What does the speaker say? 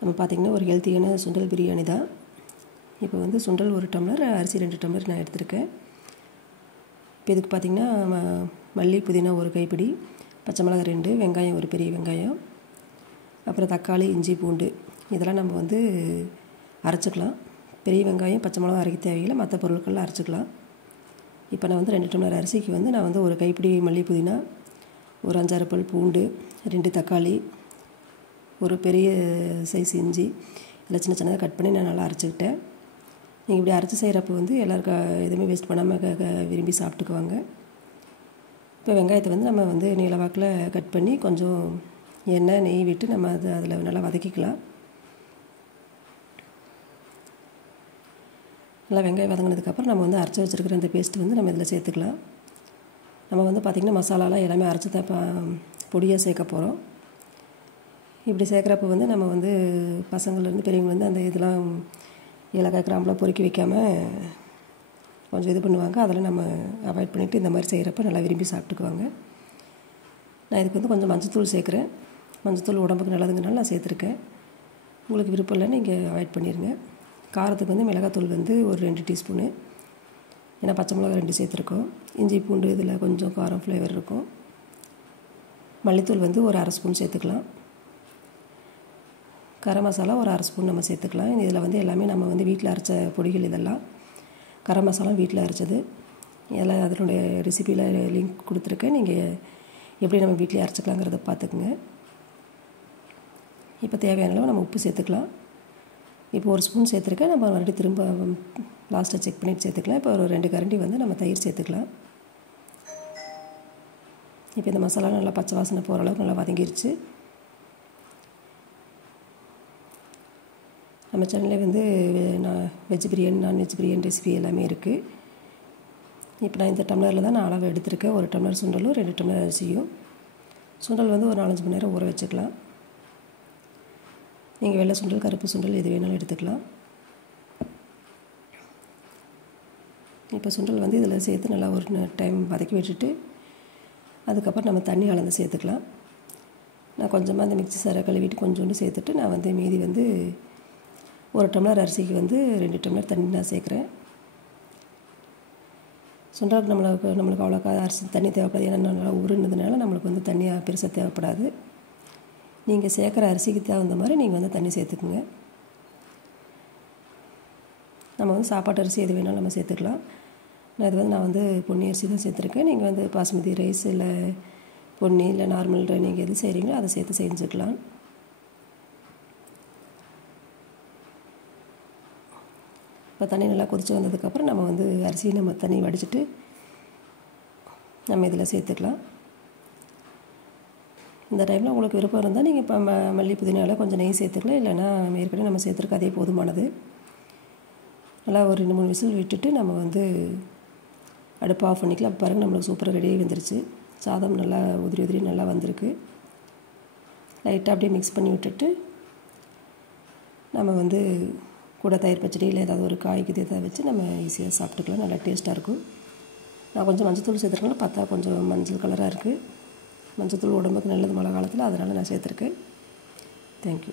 நம்ம பார்த்திங்கன்னா ஒரு ஹெல்த்தியான சுண்டல் பிரியாணி தான். இப்போ வந்து சுண்டல் 1 டம்ளர், அரிசி 2 டம்ளர் நான் எடுத்திருக்கேன். இப்போ இதுக்கு பார்த்திங்கன்னா மல்லி புதினா 1 கைப்பிடி, பச்சை மிளகாய் 2, வெங்காயம் 1 பெரிய வெங்காயம், அப்புறம் தக்காளி, இஞ்சி, பூண்டு இதெல்லாம் நம்ம வந்து அரைச்சிக்கலாம். பெரிய வெங்காயம் பச்சை மிளகாய் அரைக்க தேவையில்லை, மற்ற பொருட்கள்லாம் அரைச்சிக்கலாம். இப்போ நான் வந்து 2 டம்ளர் அரிசிக்கு வந்து நான் வந்து 1 கைப்பிடி மல்லி புதினா, ஒரு 5-6 பல் பூண்டு, 2 தக்காளி, ஒரு பெரிய சைஸ் இஞ்சி இதெல்லாம் சின்ன சின்னதாக கட் பண்ணி நான் நல்லா அரைச்சிக்கிட்டேன். நீங்கள் இப்படி அரைச்சி செய்கிறப்ப வந்து எல்லோரும் எதுவுமே வேஸ்ட் பண்ணாமல் விரும்பி சாப்பிட்டுக்குவாங்க. இப்போ வெங்காயத்தை வந்து நம்ம வந்து நீளவாக்கில் கட் பண்ணி கொஞ்சம் எண்ணெய் நெய் விட்டு நம்ம அதில் நல்லா வதக்கிக்கலாம். நல்லா வெங்காயம் வதங்கினதுக்கப்புறம் நம்ம வந்து அரைச்சி வச்சுருக்கிற அந்த பேஸ்ட்டு வந்து நம்ம இதில் சேர்த்துக்கலாம். நம்ம வந்து பார்த்திங்கன்னா மசாலாலாம் எல்லாமே அரைச்சி தான் பொடியாக சேர்க்க போகிறோம். இப்படி சேர்க்குறப்ப வந்து நம்ம வந்து பசங்கள்லேருந்து பெரியவங்க வந்து அந்த இதெல்லாம் ஏலக்காய் கிராம்பெலாம் பொறுக்கி வைக்காமல் கொஞ்சம் இது பண்ணுவாங்க. அதெல்லாம் நம்ம அவாய்ட் பண்ணிவிட்டு இந்த மாதிரி செய்கிறப்ப நல்லா விரும்பி சாப்பிட்டுக்குவாங்க. நான் இதுக்கு வந்து கொஞ்சம் மஞ்சத்தூள் சேர்க்குறேன். மஞ்சத்தூள் உடம்புக்கு நல்லதுங்கிறனால நான் சேர்த்துருக்கேன். உங்களுக்கு விருப்பம் இல்லைன்னு நீங்கள் அவாய்ட் பண்ணிடுங்க. காரத்துக்கு வந்து மிளகாத்தூள் வந்து ஒரு 2 டீஸ்பூனு, ஏன்னா பச்சை மிளகாய் 2 சேர்த்துருக்கோம். இஞ்சி பூண்டு இதில் கொஞ்சம் காரம் ஃப்ளேவர் இருக்கும். மல்லித்தூள் வந்து ஒரு 1/2 ஸ்பூன் சேர்த்துக்கலாம். கரம் மசாலா ஒரு 1/2 ஸ்பூன் நம்ம சேர்த்துக்கலாம். இதில் வந்து எல்லாமே நம்ம வந்து வீட்டில் அரைச்ச பொடிகள். இதெல்லாம் கரம் மசாலா வீட்டில் அரைச்சது. இதெல்லாம் அதனுடைய ரெசிபியில் லிங்க் கொடுத்துருக்கேன். நீங்கள் எப்படி நம்ம வீட்டிலே அரைச்சிக்கலாங்கிறத பார்த்துக்குங்க. இப்போ தேவையான அளவு நம்ம உப்பு சேர்த்துக்கலாம். இப்போ 1 ஸ்பூன் சேர்த்துருக்கேன். நம்ம மறுபடியும் திரும்ப லாஸ்ட்டாக செக் பண்ணிவிட்டு சேர்த்துக்கலாம். இப்போ ஒரு 2 கரண்டி வந்து நம்ம தயிர் சேர்த்துக்கலாம். இப்போ இந்த மசாலா நல்லா பச்சை வாசனை போகிற அளவுக்கு நல்லா வதங்கிருச்சு. நம்ம சேனலில் வந்து veg biryani, non veg biryani recipe எல்லாமே இருக்குது. இப்போ நான் இந்த டம்ளரில் தான் நான் அளவு எடுத்திருக்கேன். 1 டம்ளர் சுண்டலும் 2 டம்ளர் அரிசியும். சுண்டல் வந்து ஒரு 4-5 மணி நேரம் ஊற வச்சுக்கலாம். நீங்கள் வெள்ளை சுண்டல், கருப்பு சுண்டல் எது வேணாலும் எடுத்துக்கலாம். இப்போ சுண்டல் வந்து இதில் சேர்த்து நல்லா ஒரு டைம் வதக்கி விட்டுட்டு அதுக்கப்புறம் நம்ம தண்ணி அளந்து சேர்த்துக்கலாம். நான் கொஞ்சமாக அந்த மிக்ஸி சாரை கழுவிட்டு கொஞ்சோண்டு சேர்த்துட்டு நான் வந்து மீதி வந்து 1 டம்ளர் அரிசிக்கு வந்து 2 டம்ளர் தண்ணி நான் சேர்க்குறேன். சுண்டலுக்கு நம்மளுக்கு அவ்வளோக்கா அரிசி தண்ணி தேவைப்படாது. ஏன்னா நல்லா உருண்டதுனால நம்மளுக்கு வந்து தண்ணியாக பெருசாக தேவைப்படாது. நீங்கள் சேர்க்குற அரிசிக்கு தகுந்த மாதிரி நீங்கள் வந்து தண்ணி சேர்த்துக்குங்க. நம்ம வந்து சாப்பாட்டு அரிசி எது வேணாலும் நம்ம சேர்த்துக்கலாம். நான் வந்து பொன்னி அரிசி தான் சேர்த்துருக்கேன். நீங்கள் வந்து பாஸ்மதி ரைஸ் இல்லை பொன்னி இல்லை நார்மல் நீங்கள் எது செய்கிறீங்களோ அதை சேர்த்து செஞ்சுக்கலாம். இப்போ தண்ணி நல்லா கொதித்து வந்ததுக்கப்புறம் நம்ம வந்து அரிசியை நம்ம தண்ணி வடிச்சிட்டு நம்ம இதில் சேர்த்துக்கலாம். இந்த டைமில் உங்களுக்கு விருப்பம் இருந்தால் நீங்கள் இப்போ மல்லி புதினால கொஞ்சம் நெய் சேர்த்துக்கலாம். இல்லைன்னா ஏற்கனவே நம்ம சேர்த்துருக்க அதே போதுமானது. நல்லா ஒரு 2-3 விசில் விட்டுட்டு நம்ம வந்து அடுப்பு ஆஃப் பண்ணிக்கலாம். அப்போ பாருங்கள் நம்மளுக்கு சூப்பராக ரெடியாகி வந்துருச்சு. சாதம் நல்லா உதிரி உதிரி நல்லா வந்திருக்கு. லைட்டாக அப்படியே மிக்ஸ் பண்ணி விட்டுட்டு நம்ம வந்து கூட தயிர் பச்சடி இல்லை ஏதாவது ஒரு காய்க்கு ஏதாவது வச்சு நம்ம ஈஸியாக சாப்பிட்டுக்கலாம். நல்லா டேஸ்ட்டாக இருக்கும். நான் கொஞ்சம் மஞ்சத்தூள் சேர்த்துருக்கேன். பார்த்தா கொஞ்சம் மஞ்சள் கலராக இருக்குது. மஞ்சத்தூள் உடம்புக்கு நல்லது மழை காலத்தில், அதனால் நான் சேர்த்துருக்கேன். தேங்க்யூ.